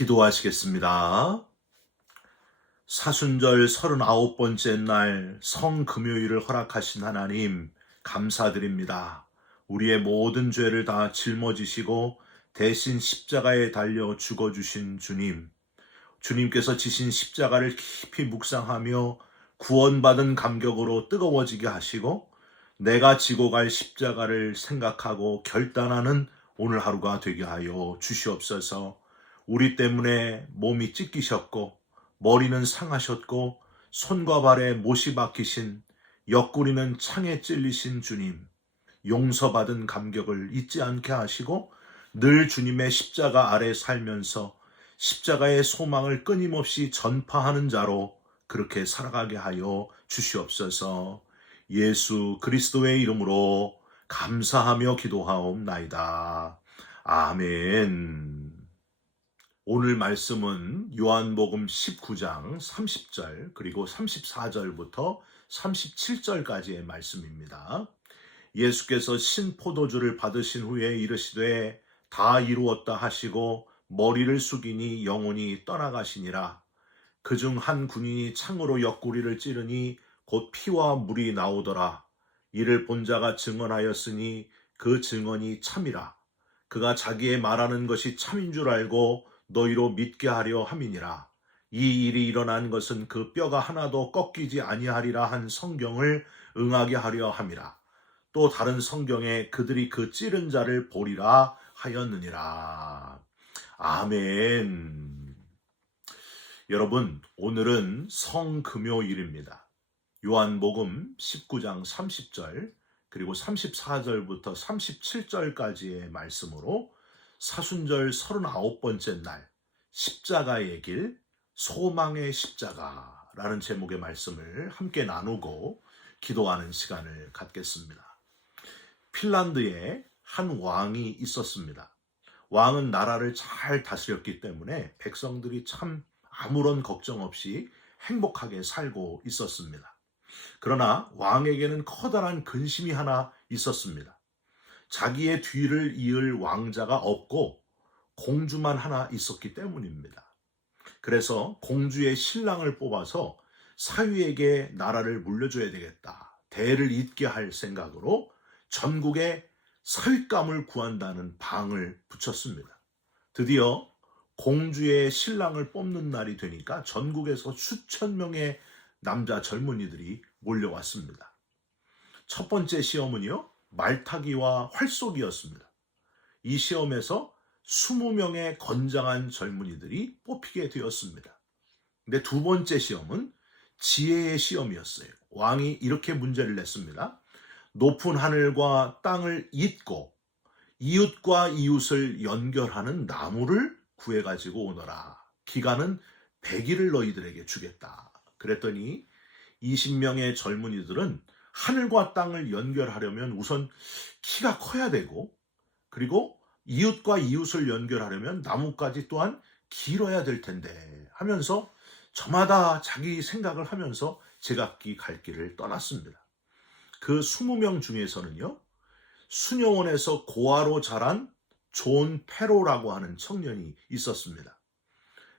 기도하시겠습니다. 사순절 39번째 날 성금요일을 허락하신 하나님 감사드립니다. 우리의 모든 죄를 다 짊어지시고 대신 십자가에 달려 죽어주신 주님, 주님께서 지신 십자가를 깊이 묵상하며 구원받은 감격으로 뜨거워지게 하시고 내가 지고 갈 십자가를 생각하고 결단하는 오늘 하루가 되게 하여 주시옵소서. 우리 때문에 몸이 찢기셨고 머리는 상하셨고 손과 발에 못이 박히신 옆구리는 창에 찔리신 주님, 용서받은 감격을 잊지 않게 하시고 늘 주님의 십자가 아래 살면서 십자가의 소망을 끊임없이 전파하는 자로 그렇게 살아가게 하여 주시옵소서. 예수 그리스도의 이름으로 감사하며 기도하옵나이다. 아멘. 오늘 말씀은 요한복음 19장 30절 그리고 34절부터 37절까지의 말씀입니다. 예수께서 신포도주를 받으신 후에 이르시되 다 이루었다 하시고 머리를 숙이니 영혼이 떠나가시니라. 그중 한 군인이 창으로 옆구리를 찌르니 곧 피와 물이 나오더라. 이를 본 자가 증언하였으니 그 증언이 참이라. 그가 자기의 말하는 것이 참인 줄 알고 너희로 믿게 하려 함이니라. 이 일이 일어난 것은 그 뼈가 하나도 꺾이지 아니하리라 한 성경을 응하게 하려 함이라. 또 다른 성경에 그들이 그 찌른 자를 보리라 하였느니라. 아멘. 여러분, 오늘은 성금요일입니다. 요한복음 19장 30절 그리고 34절부터 37절까지의 말씀으로 사순절 39번째 날 십자가의 길, 소망의 십자가라는 제목의 말씀을 함께 나누고 기도하는 시간을 갖겠습니다. 핀란드에 한 왕이 있었습니다. 왕은 나라를 잘 다스렸기 때문에 백성들이 참 아무런 걱정 없이 행복하게 살고 있었습니다. 그러나 왕에게는 커다란 근심이 하나 있었습니다. 자기의 뒤를 이을 왕자가 없고 공주만 하나 있었기 때문입니다. 그래서 공주의 신랑을 뽑아서 사위에게 나라를 물려줘야 되겠다. 대를 잇게 할 생각으로 전국에 사윗감을 구한다는 방을 붙였습니다. 드디어 공주의 신랑을 뽑는 날이 되니까 전국에서 수천 명의 남자 젊은이들이 몰려왔습니다. 첫 번째 시험은요, 말타기와 활쏘기였습니다. 이 시험에서 20명의 건장한 젊은이들이 뽑히게 되었습니다. 근데 두 번째 시험은 지혜의 시험이었어요. 왕이 이렇게 문제를 냈습니다. 높은 하늘과 땅을 잇고 이웃과 이웃을 연결하는 나무를 구해가지고 오너라. 기간은 100일을 너희들에게 주겠다. 그랬더니 20명의 젊은이들은 하늘과 땅을 연결하려면 우선 키가 커야 되고, 그리고 이웃과 이웃을 연결하려면 나무까지 또한 길어야 될 텐데 하면서 저마다 자기 생각을 하면서 제각기 갈 길을 떠났습니다. 그 20명 중에서는요, 수녀원에서 고아로 자란 존 페로라고 하는 청년이 있었습니다.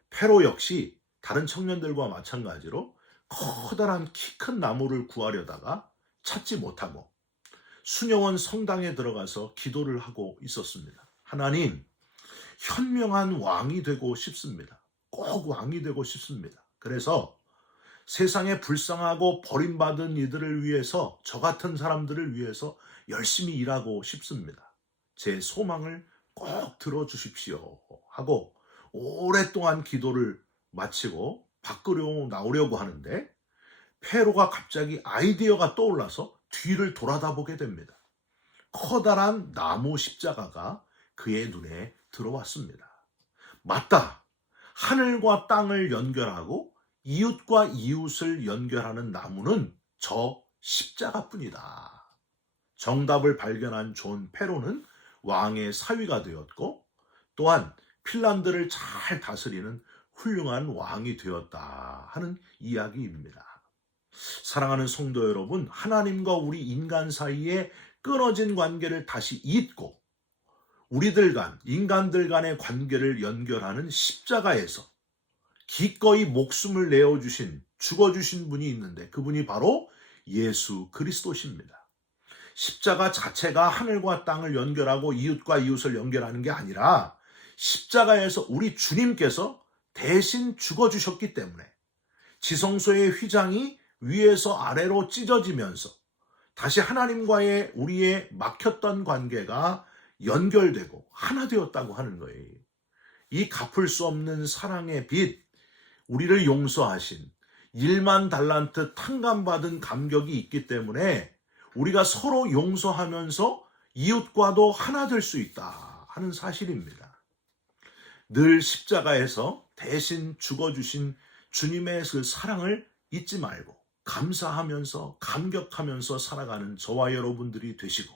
페로 역시 다른 청년들과 마찬가지로 커다란 키 큰 나무를 구하려다가 찾지 못하고 수녀원 성당에 들어가서 기도를 하고 있었습니다. 하나님, 현명한 왕이 되고 싶습니다. 꼭 왕이 되고 싶습니다. 그래서 세상에 불쌍하고 버림받은 이들을 위해서, 저 같은 사람들을 위해서 열심히 일하고 싶습니다. 제 소망을 꼭 들어주십시오 하고 오랫동안 기도를 마치고 밖으로 나오려고 하는데 페로가 갑자기 아이디어가 떠올라서 뒤를 돌아다보게 됩니다. 커다란 나무 십자가가 그의 눈에 들어왔습니다. 맞다! 하늘과 땅을 연결하고 이웃과 이웃을 연결하는 나무는 저 십자가뿐이다. 정답을 발견한 존 페로는 왕의 사위가 되었고 또한 핀란드를 잘 다스리는 훌륭한 왕이 되었다 하는 이야기입니다. 사랑하는 성도 여러분, 하나님과 우리 인간 사이에 끊어진 관계를 다시 잇고 우리들 간, 인간들 간의 관계를 연결하는 십자가에서 기꺼이 목숨을 내어주신, 죽어주신 분이 있는데 그분이 바로 예수 그리스도십니다. 십자가 자체가 하늘과 땅을 연결하고 이웃과 이웃을 연결하는 게 아니라 십자가에서 우리 주님께서 대신 죽어주셨기 때문에 지성소의 휘장이 위에서 아래로 찢어지면서 다시 하나님과의 우리의 막혔던 관계가 연결되고 하나 되었다고 하는 거예요. 이 갚을 수 없는 사랑의 빚, 우리를 용서하신 1만 달란트 탕감받은 감격이 있기 때문에 우리가 서로 용서하면서 이웃과도 하나 될 수 있다 하는 사실입니다. 늘 십자가에서 대신 죽어주신 주님의 그 사랑을 잊지 말고 감사하면서 감격하면서 살아가는 저와 여러분들이 되시고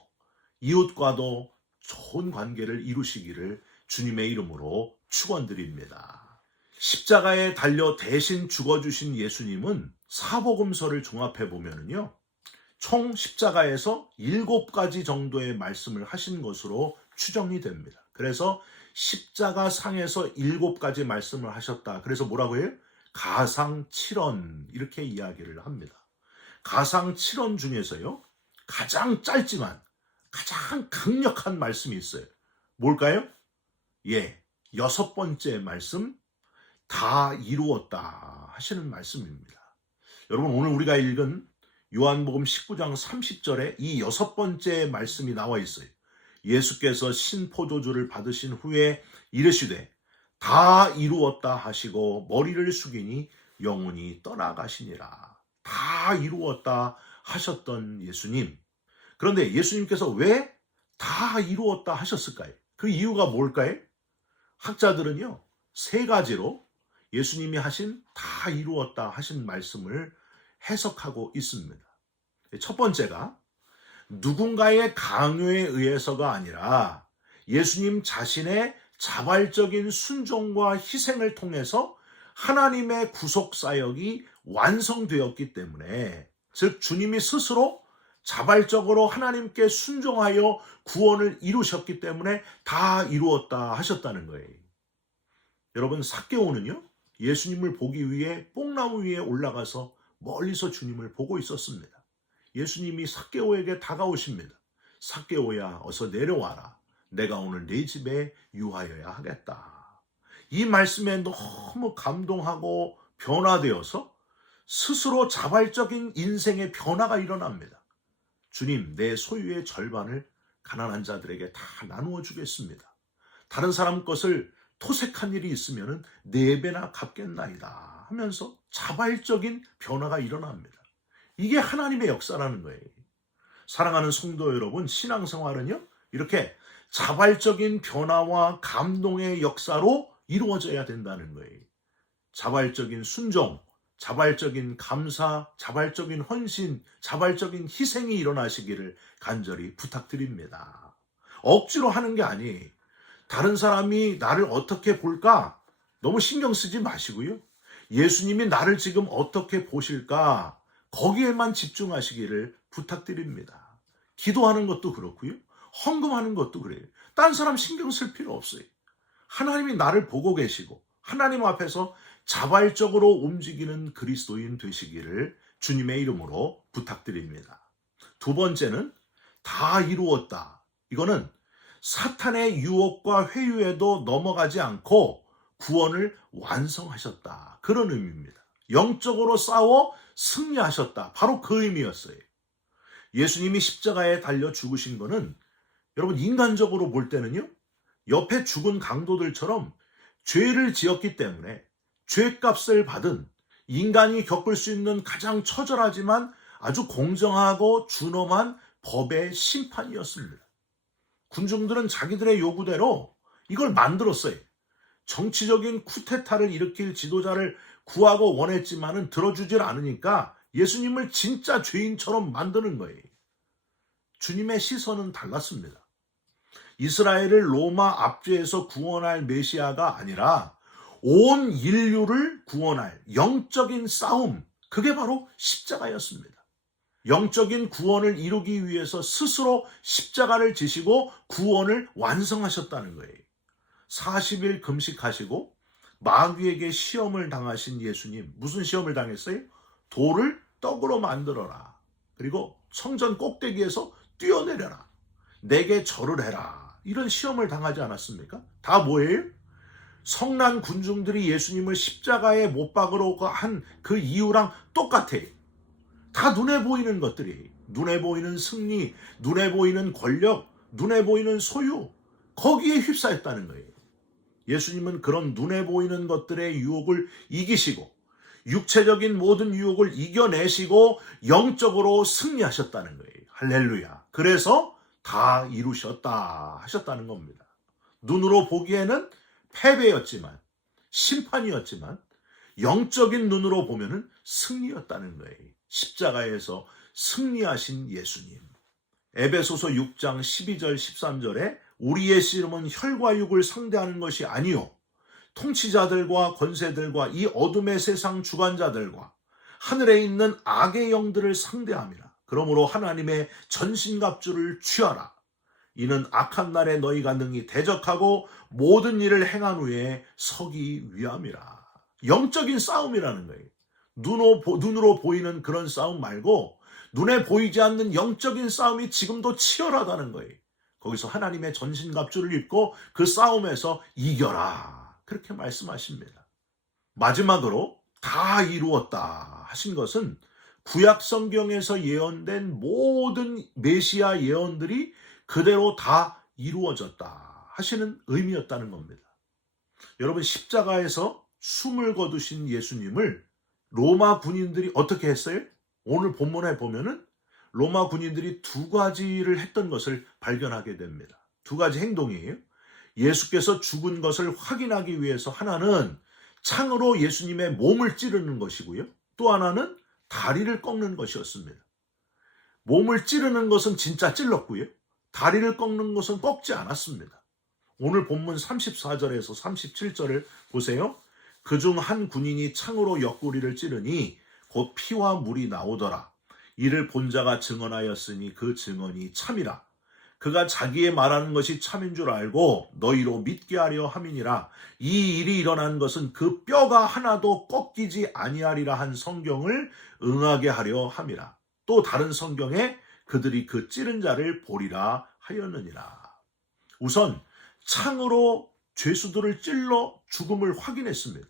이웃과도 좋은 관계를 이루시기를 주님의 이름으로 축원드립니다. 십자가에 달려 대신 죽어주신 예수님은 사복음서를 종합해 보면은요, 총 십자가에서 7가지 정도의 말씀을 하신 것으로 추정이 됩니다. 그래서 십자가 상에서 7가지 말씀을 하셨다. 그래서 뭐라고 해요? 가상 7원 이렇게 이야기를 합니다. 가상 7원 중에서요, 가장 짧지만 가장 강력한 말씀이 있어요. 뭘까요? 6번째 말씀, 다 이루었다 하시는 말씀입니다. 여러분, 오늘 우리가 읽은 요한복음 19장 30절에 이 6번째 말씀이 나와 있어요. 예수께서 신포도주를 받으신 후에 이르시되 다 이루었다 하시고 머리를 숙이니 영혼이 떠나가시니라. 다 이루었다 하셨던 예수님. 그런데 예수님께서 왜 다 이루었다 하셨을까요? 그 이유가 뭘까요? 학자들은요, 3가지로 예수님이 하신 다 이루었다 하신 말씀을 해석하고 있습니다. 첫 번째가 누군가의 강요에 의해서가 아니라 예수님 자신의 자발적인 순종과 희생을 통해서 하나님의 구속 사역이 완성되었기 때문에, 즉 주님이 스스로 자발적으로 하나님께 순종하여 구원을 이루셨기 때문에 다 이루었다 하셨다는 거예요. 여러분, 삭개오는요, 예수님을 보기 위해 뽕나무 위에 올라가서 멀리서 주님을 보고 있었습니다. 예수님이 삭개오에게 다가오십니다. 삭개오야, 어서 내려와라. 내가 오늘 네 집에 유하여야 하겠다. 이 말씀에 너무 감동하고 변화되어서 스스로 자발적인 인생의 변화가 일어납니다. 주님, 내 소유의 절반을 가난한 자들에게 다 나누어 주겠습니다. 다른 사람 것을 토색한 일이 있으면 4배나 갚겠나이다 하면서 자발적인 변화가 일어납니다. 이게 하나님의 역사라는 거예요. 사랑하는 성도 여러분, 신앙생활은요, 이렇게 자발적인 변화와 감동의 역사로 이루어져야 된다는 거예요. 자발적인 순종, 자발적인 감사, 자발적인 헌신, 자발적인 희생이 일어나시기를 간절히 부탁드립니다. 억지로 하는 게 아니에요. 다른 사람이 나를 어떻게 볼까? 너무 신경 쓰지 마시고요. 예수님이 나를 지금 어떻게 보실까? 거기에만 집중하시기를 부탁드립니다. 기도하는 것도 그렇고요. 헌금하는 것도 그래요. 딴 사람 신경 쓸 필요 없어요. 하나님이 나를 보고 계시고 하나님 앞에서 자발적으로 움직이는 그리스도인 되시기를 주님의 이름으로 부탁드립니다. 2번째는 다 이루었다. 이거는 사탄의 유혹과 회유에도 넘어가지 않고 구원을 완성하셨다. 그런 의미입니다. 영적으로 싸워 승리하셨다. 바로 그 의미였어요. 예수님이 십자가에 달려 죽으신 거는 여러분, 인간적으로 볼 때는요, 옆에 죽은 강도들처럼 죄를 지었기 때문에 죄값을 받은 인간이 겪을 수 있는 가장 처절하지만 아주 공정하고 준엄한 법의 심판이었습니다. 군중들은 자기들의 요구대로 이걸 만들었어요. 정치적인 쿠데타를 일으킬 지도자를 구하고 원했지만은 들어주질 않으니까 예수님을 진짜 죄인처럼 만드는 거예요. 주님의 시선은 달랐습니다. 이스라엘을 로마 압제에서 구원할 메시아가 아니라 온 인류를 구원할 영적인 싸움, 그게 바로 십자가였습니다. 영적인 구원을 이루기 위해서 스스로 십자가를 지시고 구원을 완성하셨다는 거예요. 40일 금식하시고 마귀에게 시험을 당하신 예수님, 무슨 시험을 당했어요? 돌을 떡으로 만들어라. 그리고 성전 꼭대기에서 뛰어내려라. 내게 절을 해라. 이런 시험을 당하지 않았습니까? 다 뭐예요? 성난 군중들이 예수님을 십자가에 못 박으러 한 그 이유랑 똑같아요. 다 눈에 보이는 것들이, 눈에 보이는 승리, 눈에 보이는 권력, 눈에 보이는 소유, 거기에 휩싸였다는 거예요. 예수님은 그런 눈에 보이는 것들의 유혹을 이기시고 육체적인 모든 유혹을 이겨내시고 영적으로 승리하셨다는 거예요. 할렐루야. 그래서 다 이루셨다 하셨다는 겁니다. 눈으로 보기에는 패배였지만, 심판이었지만 영적인 눈으로 보면은 승리였다는 거예요. 십자가에서 승리하신 예수님. 에베소서 6장 12절 13절에 우리의 씨름은 혈과 육을 상대하는 것이 아니요 통치자들과 권세들과 이 어둠의 세상 주관자들과 하늘에 있는 악의 영들을 상대함이라. 그러므로 하나님의 전신갑주를 취하라. 이는 악한 날에 너희가 능히 대적하고 모든 일을 행한 후에 서기 위함이라. 영적인 싸움이라는 거예요. 눈으로 보이는 그런 싸움 말고 눈에 보이지 않는 영적인 싸움이 지금도 치열하다는 거예요. 거기서 하나님의 전신갑주를 입고 그 싸움에서 이겨라. 그렇게 말씀하십니다. 마지막으로 다 이루었다 하신 것은 구약 성경에서 예언된 모든 메시아 예언들이 그대로 다 이루어졌다 하시는 의미였다는 겁니다. 여러분, 십자가에서 숨을 거두신 예수님을 로마 군인들이 어떻게 했어요? 오늘 본문에 보면은 로마 군인들이 두 가지를 했던 것을 발견하게 됩니다. 두 가지 행동이에요. 예수께서 죽은 것을 확인하기 위해서 하나는 창으로 예수님의 몸을 찌르는 것이고요. 또 하나는 다리를 꺾는 것이었습니다. 몸을 찌르는 것은 진짜 찔렀고요. 다리를 꺾는 것은 꺾지 않았습니다. 오늘 본문 34절에서 37절을 보세요. 그중 한 군인이 창으로 옆구리를 찌르니 곧 피와 물이 나오더라. 이를 본 자가 증언하였으니 그 증언이 참이라. 그가 자기의 말하는 것이 참인 줄 알고 너희로 믿게 하려 함이니라. 이 일이 일어난 것은 그 뼈가 하나도 꺾이지 아니하리라 한 성경을 응하게 하려 함이라. 또 다른 성경에 그들이 그 찌른 자를 보리라 하였느니라. 우선 창으로 죄수들을 찔러 죽음을 확인했습니다.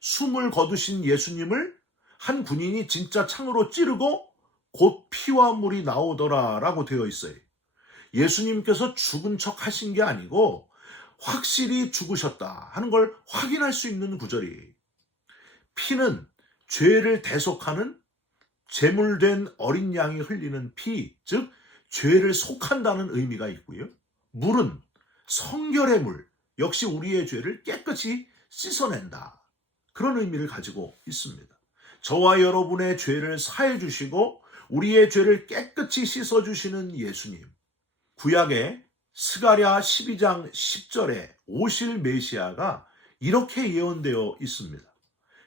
숨을 거두신 예수님을 한 군인이 진짜 창으로 찌르고 곧 피와 물이 나오더라라고 되어 있어요. 예수님께서 죽은 척 하신 게 아니고 확실히 죽으셨다 하는 걸 확인할 수 있는 구절이에요. 피는 죄를 대속하는 제물된 어린 양이 흘리는 피, 즉 죄를 속한다는 의미가 있고요. 물은 성결의 물, 역시 우리의 죄를 깨끗이 씻어낸다. 그런 의미를 가지고 있습니다. 저와 여러분의 죄를 사해 주시고 우리의 죄를 깨끗이 씻어주시는 예수님. 구약의 스가랴 12장 10절에 오실 메시아가 이렇게 예언되어 있습니다.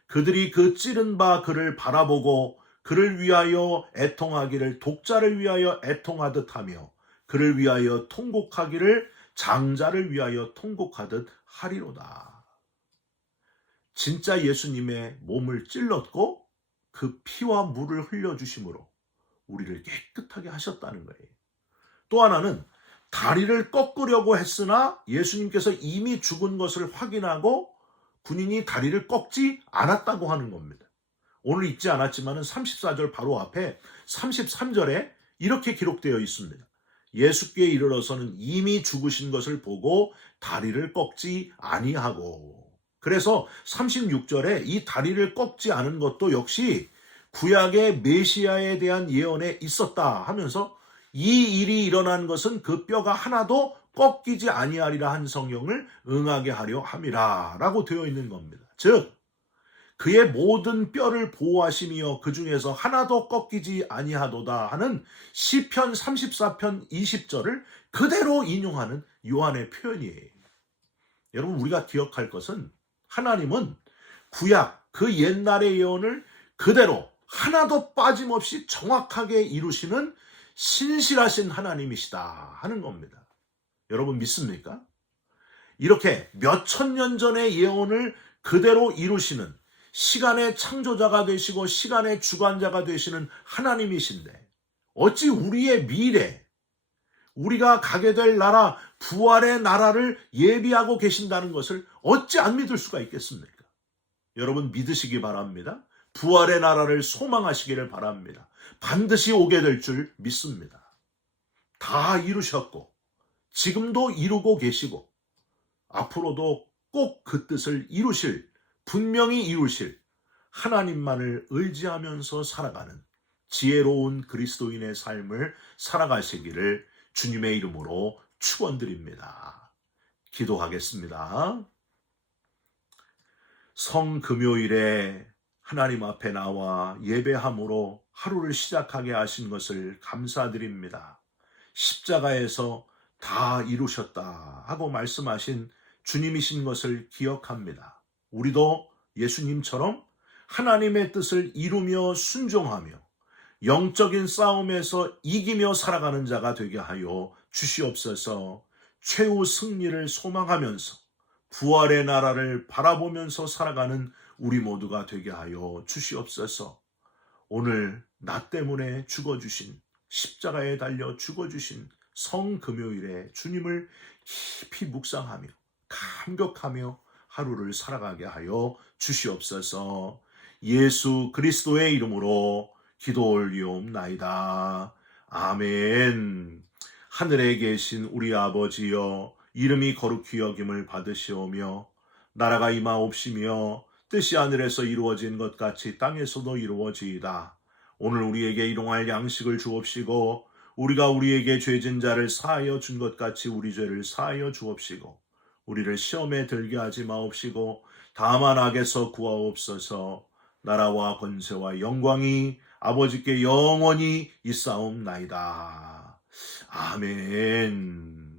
그들이 그 찌른 바 그를 바라보고 그를 위하여 애통하기를 독자를 위하여 애통하듯 하며 그를 위하여 통곡하기를 장자를 위하여 통곡하듯 하리로다. 진짜 예수님의 몸을 찔렀고 그 피와 물을 흘려주심으로 우리를 깨끗하게 하셨다는 거예요. 또 하나는 다리를 꺾으려고 했으나 예수님께서 이미 죽은 것을 확인하고 군인이 다리를 꺾지 않았다고 하는 겁니다. 오늘 읽지 않았지만 34절 바로 앞에 33절에 이렇게 기록되어 있습니다. 예수께 이르러서는 이미 죽으신 것을 보고 다리를 꺾지 아니하고. 그래서 36절에 이 다리를 꺾지 않은 것도 역시 구약의 메시아에 대한 예언에 있었다 하면서 이 일이 일어난 것은 그 뼈가 하나도 꺾이지 아니하리라 한 성경을 응하게 하려 함이라 라고 되어 있는 겁니다. 즉 그의 모든 뼈를 보호하시며 그 중에서 하나도 꺾이지 아니하도다 하는 시편 34편 20절을 그대로 인용하는 요한의 표현이에요. 여러분, 우리가 기억할 것은 하나님은 구약 그 옛날의 예언을 그대로 하나도 빠짐없이 정확하게 이루시는 신실하신 하나님이시다 하는 겁니다. 여러분 믿습니까? 이렇게 몇천 년 전의 예언을 그대로 이루시는 시간의 창조자가 되시고 시간의 주관자가 되시는 하나님이신데 어찌 우리의 미래, 우리가 가게 될 나라, 부활의 나라를 예비하고 계신다는 것을 어찌 안 믿을 수가 있겠습니까? 여러분 믿으시기 바랍니다. 부활의 나라를 소망하시기를 바랍니다. 반드시 오게 될 줄 믿습니다. 다 이루셨고 지금도 이루고 계시고 앞으로도 꼭 그 뜻을 이루실, 분명히 이루실 하나님만을 의지하면서 살아가는 지혜로운 그리스도인의 삶을 살아가시기를 주님의 이름으로 축원드립니다. 기도하겠습니다. 성금요일에 하나님 앞에 나와 예배함으로 하루를 시작하게 하신 것을 감사드립니다. 십자가에서 다 이루셨다 하고 말씀하신 주님이신 것을 기억합니다. 우리도 예수님처럼 하나님의 뜻을 이루며 순종하며 영적인 싸움에서 이기며 살아가는 자가 되게 하여 주시옵소서. 최후 승리를 소망하면서 부활의 나라를 바라보면서 살아가는 우리 모두가 되게 하여 주시옵소서. 오늘 나 때문에 죽어주신, 십자가에 달려 죽어주신 성금요일에 주님을 깊이 묵상하며 감격하며 하루를 살아가게 하여 주시옵소서. 예수 그리스도의 이름으로 기도 올리옵나이다. 아멘. 하늘에 계신 우리 아버지여, 이름이 거룩히 여김을 받으시오며 나라가 임하옵시며 뜻이 하늘에서 이루어진 것 같이 땅에서도 이루어지이다. 오늘 우리에게 일용할 양식을 주옵시고 우리가 우리에게 죄진 자를 사하여 준 것 같이 우리 죄를 사하여 주옵시고 우리를 시험에 들게 하지 마옵시고 다만 악에서 구하옵소서. 나라와 권세와 영광이 아버지께 영원히 있사옵나이다. 아멘.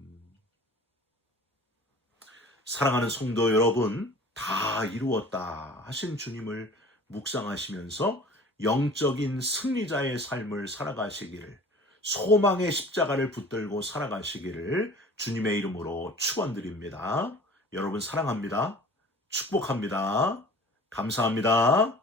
사랑하는 성도 여러분, 다 이루었다 하신 주님을 묵상하시면서 영적인 승리자의 삶을 살아가시기를, 소망의 십자가를 붙들고 살아가시기를 주님의 이름으로 축원드립니다. 여러분 사랑합니다. 축복합니다. 감사합니다.